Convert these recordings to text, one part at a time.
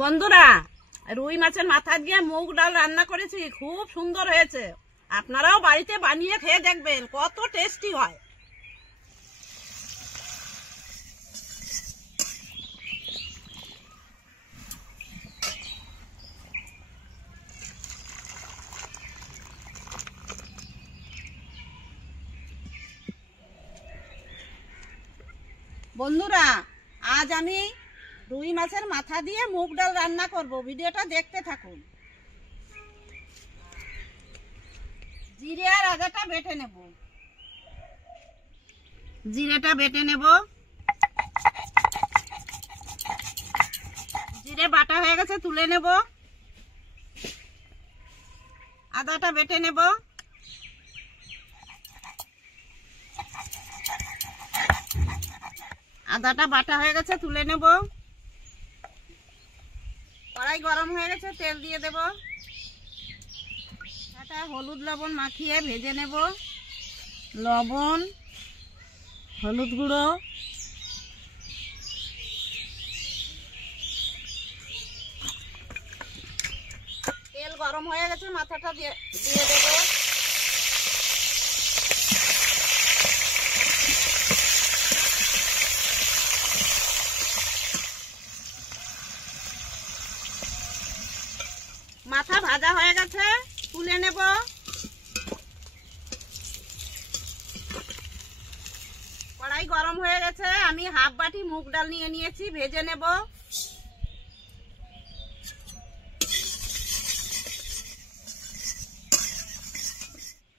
বন্ধুরা, রুই মাছের মাথা দিয়ে মুগ ডাল রান্না করেছি, খুব সুন্দর হয়েছে। আপনারাও বাড়িতে বানিয়ে খেয়ে দেখবেন, কত টেস্টি হয়। বন্ধুরা, আজ আমি রুই মাছের মাথা দিয়ে মুগ ডাল রান্না করব, ভিডিওটা দেখতে থাকুন। জিরে আর আদাটা বেটে নেব। জিরেটা বেটে নেব। জিরে বাটা হয়ে গেছে, তুলে নেব। আদাটা বেটে নেব। আদাটা বাটা হয়ে গেছে, তুলে নেব। কড়াই গরম হয়ে গেছে, তেল দিয়ে দেব। এটা হলুদ লবণ মাখিয়ে ভেজে নেব। লবণ, হলুদ গুঁড়ো, তেল গরম হয়ে গেছে, মাথাটা দিয়ে দেব। মাথা ভাজা হয়ে গেছে, তুলে নেব। কড়াই গরম হয়ে গেছে, আমি হাফ বাটি মুগ ডাল নিয়ে নিয়েছি, ভেজে নেব।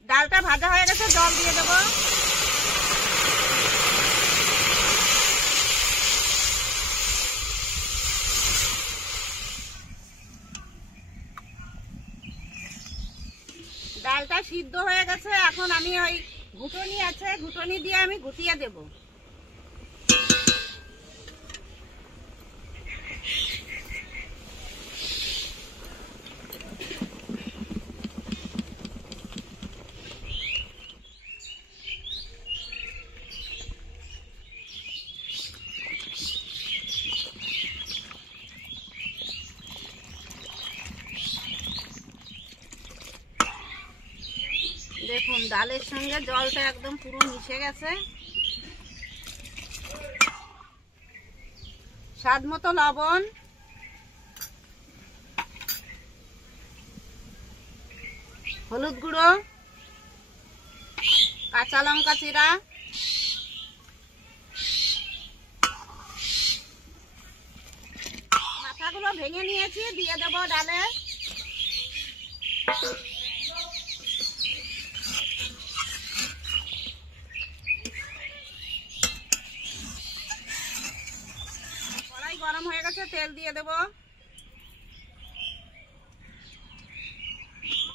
ডালটা ভাজা হয়ে গেছে, জল দিয়ে দেব। ডালটা সিদ্ধ হয়ে গেছে, এখন আমি ওই ঘুটনি আছে, ঘুটনি দিয়ে আমি গুটিয়ে দেব। দেখুন, ডালের সঙ্গে জলটা একদম পুরো মিশে গেছে। স্বাদ মতো লবণ, হলুদ গুঁড়ো, কাঁচা লঙ্কা চিরা, মাথাগুলো ভেঙে নিয়েছি, দিয়ে দেব ডালে। গরম হয়ে গেছে, তেল দিয়ে দেব।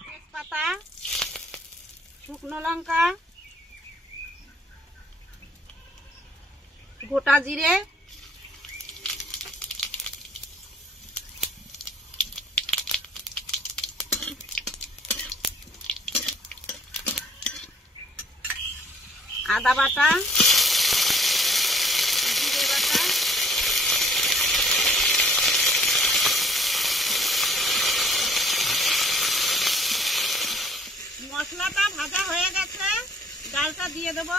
তেজপাতা, শুকনো লঙ্কা, গোটা জিরে, আদা বাটা, জিরে বাটা, মশলাটা ভাজা হয়ে গেছে, ডালটা দিয়ে দেব।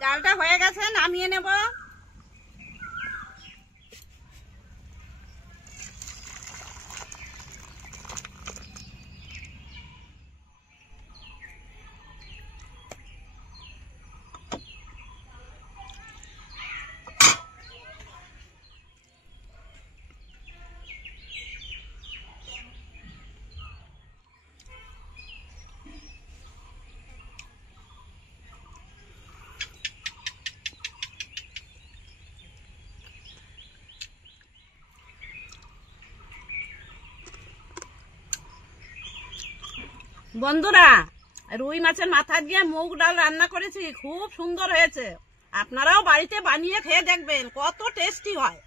ডালটা হয়ে গেছে, নামিয়ে নেব। বন্ধুরা, রুই মাছের মাথা দিয়ে মুগ ডাল রান্না করেছি, খুব সুন্দর হয়েছে। আপনারাও বাড়িতে বানিয়ে খেয়ে দেখবেন, কত টেস্টি হয়।